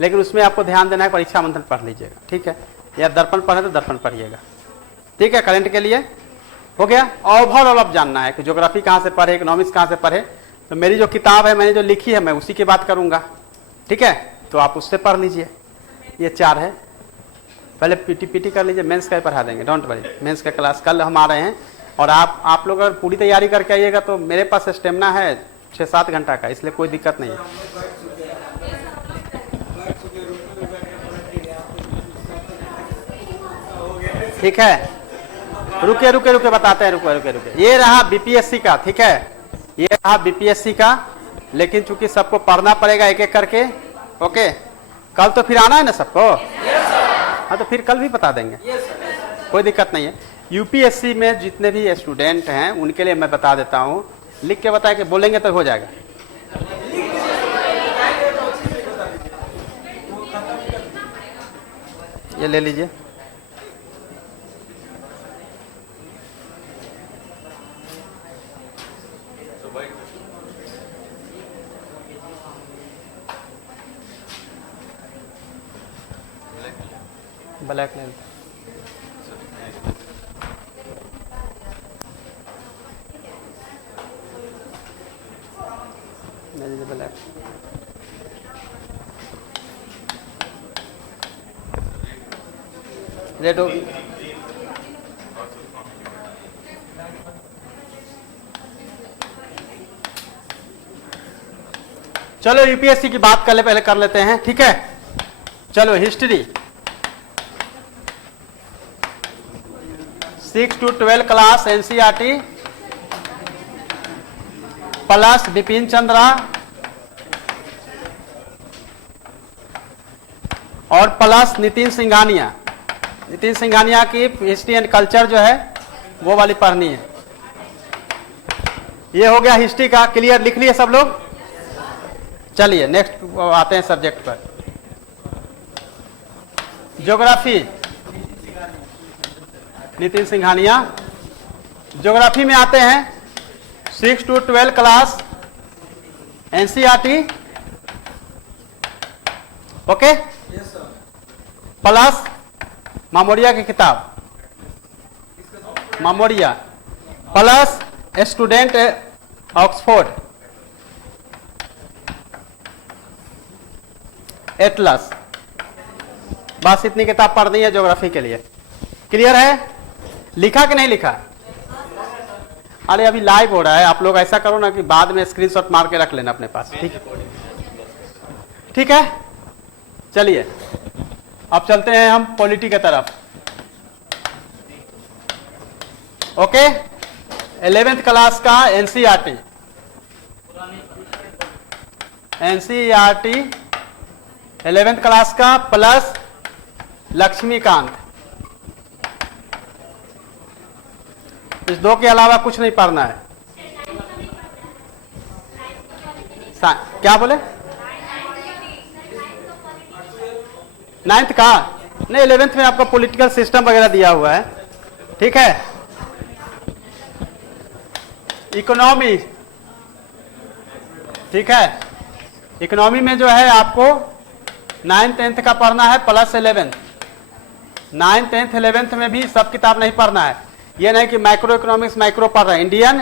लेकिन उसमें आपको ध्यान देना है, परीक्षा मंथन पढ़ लीजिएगा, ठीक है, या दर्पण पढ़े तो दर्पण पढ़िएगा, ठीक है। करंट के लिए हो गया। ओवरऑल अब जानना है कि ज्योग्राफी कहाँ से पढ़े, इकोनॉमिक्स कहाँ से पढ़े। तो मेरी जो किताब है, मैंने जो लिखी है, मैं उसी की बात करूंगा, ठीक है, तो आप उससे पढ़ लीजिए। ये 4 है। पहले पीटी कर लीजिए, मेंस का ही पढ़ा देंगे, डोंट वरी। मेंस का क्लास कल हम आ रहे हैं, और आप लोग अगर पूरी तैयारी करके आइएगा तो मेरे पास स्टेमिना है 6-7 घंटा का, इसलिए कोई दिक्कत नहीं है। ठीक है, रुके बताते हैं, रुके। ये रहा बीपीएससी का, ठीक है, ये रहा बीपीएससी का, लेकिन चूंकि सबको पढ़ना पड़ेगा एक एक करके, ओके। कल तो फिर आना है ना सबको? हाँ, तो फिर कल भी बता देंगे, कोई दिक्कत नहीं है। यूपीएससी में जितने भी स्टूडेंट हैं उनके लिए मैं बता देता हूँ, लिख के बताए कि बोलेंगे तो हो जाएगा। ये ले लीजिए, ब्लैक ले लीजिए, ब्लैक। रेड हो, चलो यूपीएससी की बात पहले कर लेते हैं, ठीक है। चलो history 6 to 12 class NCERT plus Bipin Chandra और प्लस नितिन सिंघानिया। नितिन सिंघानिया की हिस्ट्री एंड कल्चर जो है वो वाली पढ़नी है। ये हो गया हिस्ट्री का, क्लियर, लिख लिए सब लोग। चलिए नेक्स्ट आते हैं सब्जेक्ट पर। ज्योग्राफी नितिन सिंघानिया। ज्योग्राफी में आते हैं 6 to 12 class NCERT, okay, plus Mamoria की किताब, Mamoria plus student Oxford atlas. बस इतनी किताब पढ़नी है ज्योग्राफी के लिए, क्लियर है? लिखा कि नहीं लिखा? अरे अभी लाइव हो रहा है, आप लोग ऐसा करो ना कि बाद में स्क्रीनशॉट मार के रख लेना अपने पास, ठीक है, ठीक है। चलिए अब चलते हैं हम पॉलिटी की तरफ, ओके। 11th क्लास का एनसीईआरटी 11th क्लास का प्लस लक्ष्मीकांत। इस 2 के अलावा कुछ नहीं पढ़ना है। क्या बोले? 9th का नहीं, 11th में आपका पॉलिटिकल सिस्टम वगैरह दिया हुआ है, ठीक है। इकोनॉमी, ठीक है, इकोनॉमी में जो है आपको 9th 10th का पढ़ना है plus 11th। 9th 10th 11th में भी सब किताब नहीं पढ़ना है। ये नहीं कि माइक्रो इकोनॉमिक्स माइक्रो पढ़ रहे हैं, इंडियन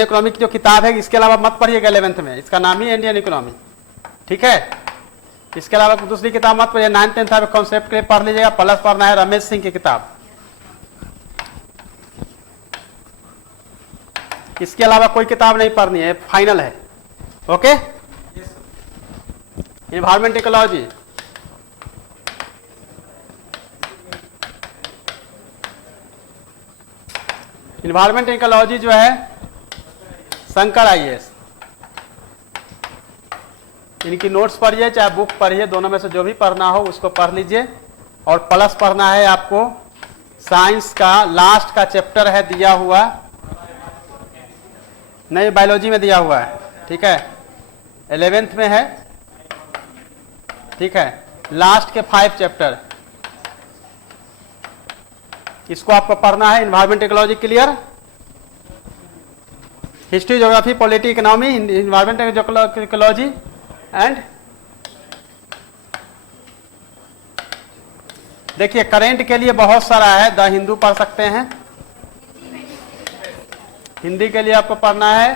इकोनॉमिक जो किताब है इसके अलावा मत पढ़िएगा 11th में, इसका नाम ही इंडियन इकोनॉमी, ठीक है। इसके अलावा दूसरी किताब मत पढ़िए। 9th 10th कॉन्सेप्ट के लिए पढ़ लीजिएगा, प्लस पढ़ना है रमेश सिंह की किताब। इसके अलावा कोई किताब नहीं पढ़नी है, फाइनल है, okay. Environment ecology, environment ecology जो है शंकर आईएएस, इनकी नोट्स पढ़िए चाहे बुक पढ़िए, दोनों में से जो भी पढ़ना हो उसको पढ़ लीजिए। और प्लस पढ़ना है आपको साइंस का लास्ट का चैप्टर है दिया हुआ, नहीं बायोलॉजी में दिया हुआ है, ठीक है, 11th में है, ठीक है, लास्ट के 5 चैप्टर, इसको आपको पढ़ना है। Environment ecology clear, history geography polity economy, environment ecology and देखिए करेंट के लिए बहुत सारा है, द हिंदू पढ़ सकते हैं, हिंदी के लिए आपको पढ़ना है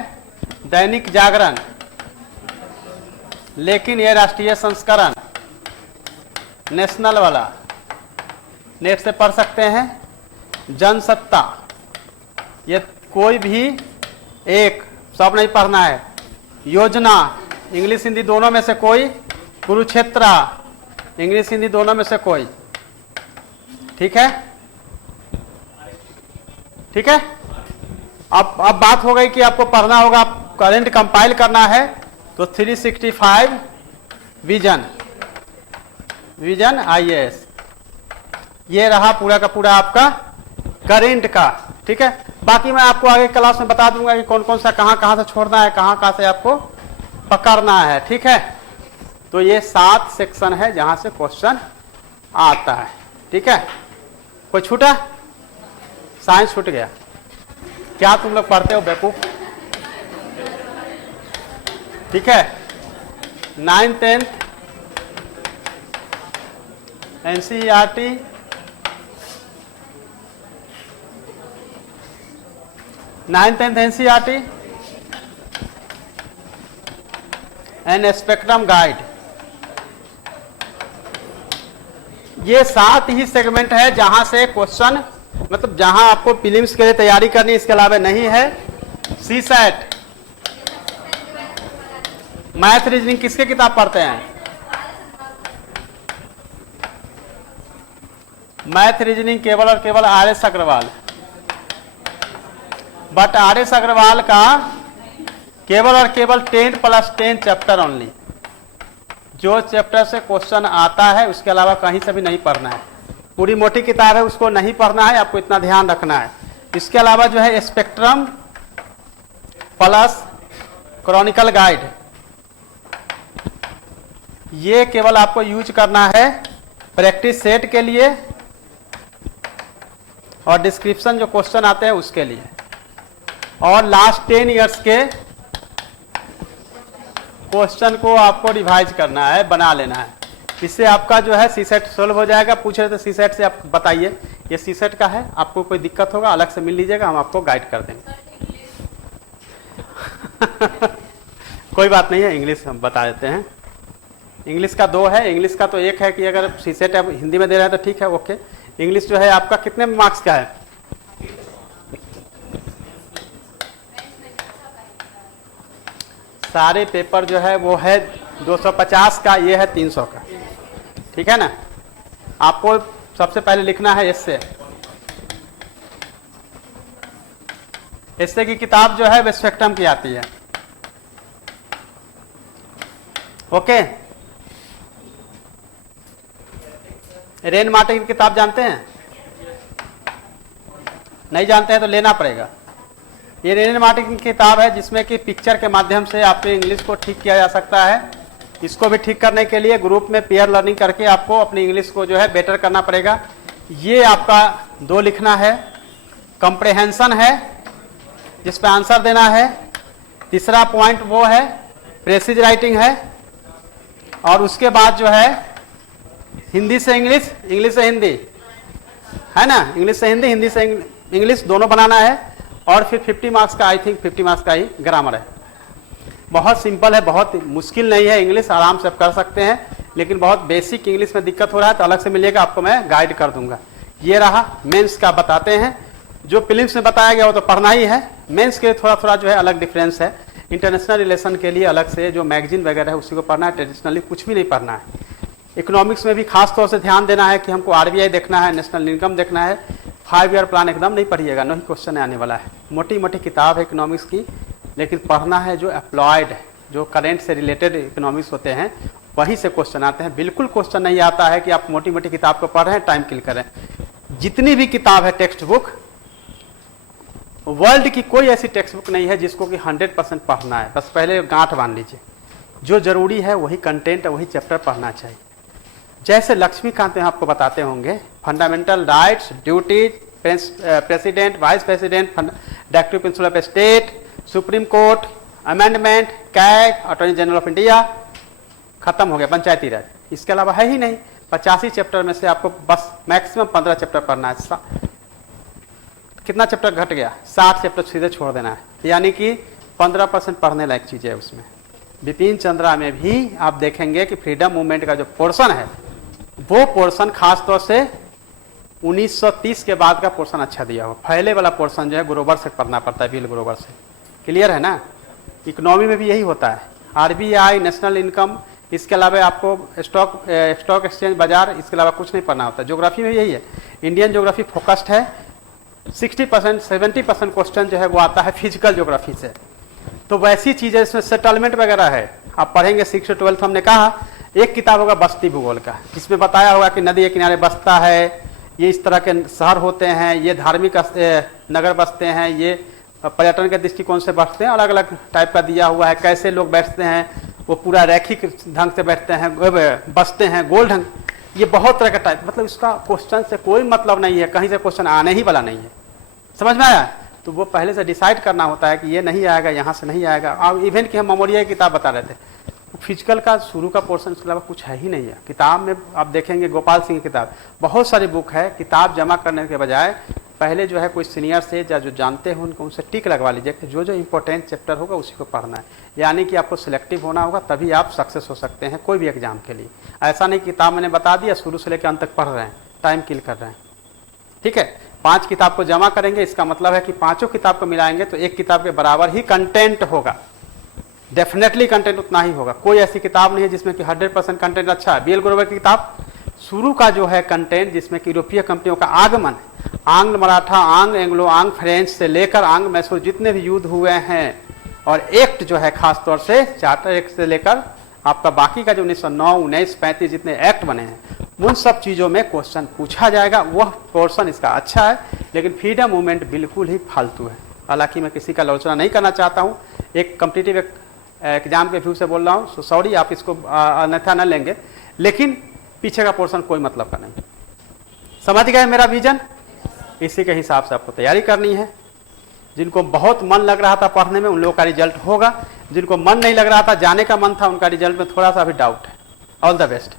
दैनिक जागरण, लेकिन ये राष्ट्रीय संस्करण नेशनल वाला, नेट से पढ़ सकते हैं। जनसत्ता, ये कोई भी एक, सब नहीं पढ़ना है। योजना, इंग्लिश हिंदी दोनों में से कोई। कुरुक्षेत्र, इंग्लिश हिंदी दोनों में से कोई। ठीक है, ठीक है। अब बात हो गई कि आपको पढ़ना होगा, करंट कंपाइल करना है तो 365 विजन, विजन IAS, ये रहा पूरा का पूरा आपका करंट का। ठीक है, बाकी मैं आपको आगे क्लास में बता दूंगा कि कौन कौन सा कहां से छोड़ना है, कहां से आपको पकड़ना है। ठीक है, तो ये 7 सेक्शन है जहां से क्वेश्चन आता है। ठीक है, कोई छूटा? साइंस छूट गया क्या? तुम लोग पढ़ते हो बेवकूफ? ठीक है, 9th 10th NCERT, NCERT and spectrum guide, ये 7 ही सेगमेंट है जहां से क्वेश्चन, मतलब जहां आपको प्रीलिम्स के लिए तैयारी करनी, इसके अलावा नहीं है। सीसेट, मैथ रीजनिंग किसके किताब पढ़ते हैं? मैथ रीजनिंग केवल और केवल RS Agarwal, but RS Agarwal का केवल और केवल 10+10 चैप्टर ओनली, जो चैप्टर से क्वेश्चन आता है उसके अलावा कहीं से भी नहीं पढ़ना है। पूरी मोटी किताब है उसको नहीं पढ़ना है, आपको इतना ध्यान रखना है। इसके अलावा जो है स्पेक्ट्रम प्लस क्रॉनिकल गाइड, ये केवल आपको यूज करना है प्रैक्टिस सेट के लिए और डिस्क्रिप्शन जो क्वेश्चन आते हैं उसके लिए, और लास्ट 10 इयर्स के क्वेश्चन को आपको रिवाइज करना है, बना लेना है। इससे आपका जो है सीसेट सोल्व हो जाएगा। पूछ रहे थे सीसेट से, आप बताइए ये सीसेट का है, आपको कोई दिक्कत होगा अलग से मिल लीजिएगा, हम आपको गाइड कर देंगे। कोई बात नहीं है, इंग्लिश हम बता देते हैं। इंग्लिश का 2 है, इंग्लिश का तो 1 है कि अगर सीसेट आप हिंदी में दे रहे हैं तो ठीक है, ओके। इंग्लिश जो है आपका कितने मार्क्स का है? सारे पेपर जो है वो है 250 का, ये है 300 का। ठीक है ना, आपको सबसे पहले लिखना है एस्से। एस्से की किताब जो है वो स्पेक्ट्रम की आती है, ओके। रेन मार्टिन की किताब जानते हैं? नहीं जानते हैं तो लेना पड़ेगा। ये रेन मार्टिन की किताब है जिसमें कि पिक्चर के माध्यम से आपके इंग्लिश को ठीक किया जा सकता है। इसको भी ठीक करने के लिए ग्रुप में पेयर लर्निंग करके आपको अपनी इंग्लिश को जो है बेटर करना पड़ेगा। ये आपका 2 लिखना है, कंप्रेहेंशन है जिस पे आंसर देना है। तीसरा पॉइंट वो है प्रेसिज राइटिंग है, और उसके बाद जो है हिंदी से इंग्लिश, इंग्लिश से हिंदी, है ना, इंग्लिश से हिंदी, हिंदी से इंग्लिश दोनों बनाना है। और फिर 50 मार्क्स का, आई थिंक 50 मार्क्स का ही ग्रामर है। बहुत सिंपल है, बहुत मुश्किल नहीं है, इंग्लिश आराम से आप कर सकते हैं। लेकिन बहुत बेसिक इंग्लिश में दिक्कत हो रहा है तो अलग से मिलेगा, आपको मैं गाइड कर दूंगा। ये रहा मेंस का, बताते हैं। जो प्रीलिम्स में बताया गया वो तो पढ़ना ही है, मेंस के लिए थोड़ा थोड़ा जो है अलग डिफरेंस है। इंटरनेशनल रिलेशन के लिए अलग से जो मैगजीन वगैरह है उसी को पढ़ना है, ट्रेडिशनली कुछ भी नहीं पढ़ना है। इकोनॉमिक्स में भी खास तौर से ध्यान देना है कि हमको RBI देखना है, नेशनल इनकम देखना है। 5 ईयर प्लान एकदम नहीं पढ़िएगा, नहीं क्वेश्चन आने वाला है। मोटी मोटी किताब है इकोनॉमिक्स की, लेकिन पढ़ना है जो अप्लाइड, जो करेंट से रिलेटेड इकोनॉमिक्स होते हैं वहीं से क्वेश्चन आते हैं। बिल्कुल क्वेश्चन नहीं आता है कि आप मोटी मोटी किताब को पढ़ रहे हैं, टाइम किल करें। जितनी भी किताब है टेक्स्ट बुक, वर्ल्ड की कोई ऐसी टेक्स्ट बुक नहीं है जिसको कि 100% पढ़ना है। बस पहले गांठ बांध लीजिए, जो जरूरी है वही कंटेंट, वही चैप्टर पढ़ना चाहिए। जैसे लक्ष्मीकांत आपको बताते होंगे, fundamental rights, duties, president, vice president, directive principle of state, supreme court, amendment, CAG, attorney general of India, खत्म हो गया पंचायती राज। इसके अलावा है ही नहीं। 85 चैप्टर में से आपको बस मैक्सिमम 15 चैप्टर पढ़ना है। कितना चैप्टर घट गया? 60 चैप्टर सीधे छोड़ देना है, यानी कि 15% पढ़ने लायक चीज़ है उसमें। बिपिन चंद्रा में भी आप देखेंगे कि फ्रीडम मूवमेंट का जो पोर्शन है वो पोर्शन खासतौर से 1930 के बाद का पोर्शन अच्छा दिया हो। पहले वाला पोर्शन जो है ग्रोवर से पढ़ना पड़ता है, बिल ग्रोवर से। क्लियर है ना? इकोनॉमी में भी यही होता है, आरबीआई, नेशनल इनकम, इसके अलावा आपको स्टॉक एक्सचेंज बाजार, इसके अलावा कुछ नहीं पढ़ना होता। ज्योग्राफी में यही है, इंडियन ज्योग्राफी फोकस्ड है। 60% 70% क्वेश्चन जो है वो आता है फिजिकल ज्योग्राफी से। तो वैसी चीज़ें इसमें सेटलमेंट वगैरह है, आप पढ़ेंगे 6 से 12। हमने कहा एक किताब होगा बस्ती भूगोल का, जिसमें बताया होगा कि नदी के किनारे बसता है, ये इस तरह के शहर होते हैं, ये धार्मिक नगर बसते हैं, ये पर्यटन के दृष्टिकोण से बसते हैं, अलग अलग टाइप का दिया हुआ है। कैसे लोग बैठते हैं, वो पूरा रैखिक ढंग से बैठते हैं, बसते हैं, गोल ढंग, ये बहुत तरह का टाइप। मतलब इसका क्वेश्चन से कोई मतलब नहीं है, कहीं से क्वेश्चन आने ही वाला नहीं है। समझ में आया? तो वो पहले से डिसाइड करना होता है कि ये नहीं आएगा, यहाँ से नहीं आएगा। अब इवन कि हम मेमोरिया की किताब बता रहे थे, फिजिकल का शुरू का पोर्शन, इसके अलावा कुछ है ही नहीं है किताब में। आप देखेंगे गोपाल सिंह की किताब, बहुत सारी बुक है, किताब जमा करने के बजाय पहले जो है कोई सीनियर से या जो जानते हो उनको, उनसे टिक लगवा लीजिए कि जो जो इंपॉर्टेंट चैप्टर होगा उसी को पढ़ना है। यानी कि आपको सिलेक्टिव होना होगा, तभी आप सक्सेस हो सकते हैं कोई भी एग्जाम के लिए। ऐसा नहीं किताब मैंने बता दिया, शुरू से लेकर अंत तक पढ़ रहे हैं, टाइम किल कर रहे हैं। ठीक है, 5 किताब को जमा करेंगे, इसका मतलब है कि पांचों किताब को मिलाएंगे तो एक किताब के बराबर ही कंटेंट होगा। डेफिनेटली कंटेंट उतना ही होगा। कोई ऐसी किताब नहीं है जिसमें कि 100% कंटेंट अच्छा है। बीएल ग्रोवर की किताब शुरू का जो है कंटेंट, जिसमें कि यूरोपीय कंपनियों का आगमन, आंग्ल मराठा, आंग्ल एंग्लो, आंग्ल फ्रेंच से लेकर आंग्ल मैसूर जितने भी युद्ध हुए हैं, और एक्ट जो है खासतौर से चार्टर एक्ट से लेकर आपका बाकी का जो 1909, 1935 जितने एक्ट बने हैं, उन सब चीज़ों में क्वेश्चन पूछा जाएगा। वह पोर्शन इसका अच्छा है, लेकिन फ्रीडम मूवमेंट बिल्कुल ही फालतू है। हालांकि मैं किसी का आलोचना नहीं करना चाहता हूँ, एक कॉम्पिटिटिव एग्जाम के व्यू से बोल रहा हूँ, सो सॉरी, आप इसको अन्यथा न लेंगे, लेकिन पीछे का पोर्शन कोई मतलब का नहीं। समझ गए मेरा विजन? इसी के हिसाब से आपको तैयारी करनी है। जिनको बहुत मन लग रहा था पढ़ने में, उन लोगों का रिजल्ट होगा। जिनको मन नहीं लग रहा था, जाने का मन था, उनका रिजल्ट में थोड़ा सा भी डाउट है। All the best.